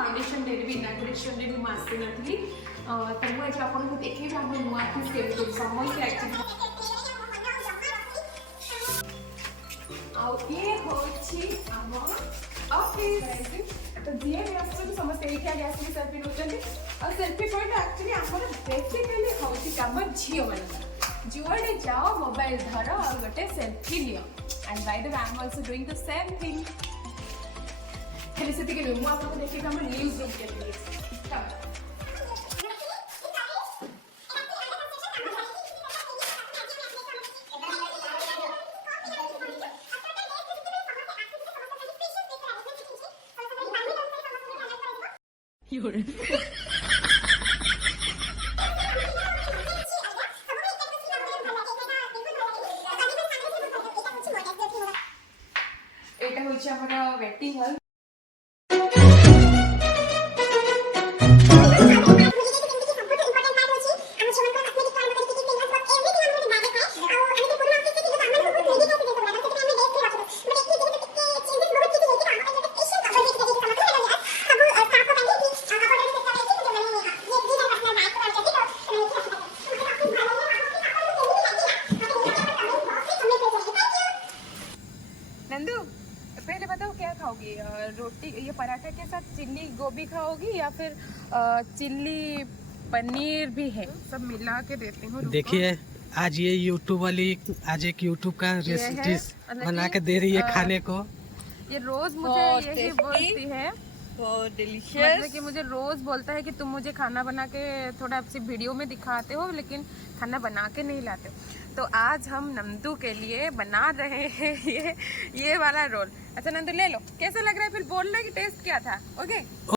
Foundation day भी inauguration day मुझे आसी नी तो मुझे आपको देखिए आम नुआ ऑफिस के समस्त एक्चुअली ये होम ऑफिस तो जी भी आस समस्त ये आगे सेल्फी नौ और सेल्फी पॉइंट एक्चुअली आम बेसिकली हूँ कम झील मान जुआड़े जाओ मोबाइल धर और गोटे सेल्फी लियो and by the way I am also doing the same thing खाली से मुझे आपको देखिए हम न्यूज रूम के এটা হচ্ছে আমরা ওয়েটিং হল नंदू पहले बताओ क्या खाओगी रोटी ये पराठा के साथ चिल्ली गोभी खाओगी या फिर चिल्ली पनीर भी है सब मिला के देती हूँ। देखिए आज ये यूट्यूब वाली आज एक यूट्यूब का डिश बना के दे रही है खाने को। ये रोज मुझे यही बोलती है डिलीशियस मतलब कि मुझे रोज बोलता है कि तुम मुझे खाना बना के थोड़ा सी वीडियो में दिखाते हो लेकिन खाना बना के नहीं लाते हो। तो आज हम नंदू के लिए बना रहे हैं ये वाला रोल। अच्छा नंदू ले लो कैसा लग रहा है फिर बोलना कि टेस्ट क्या था। ओके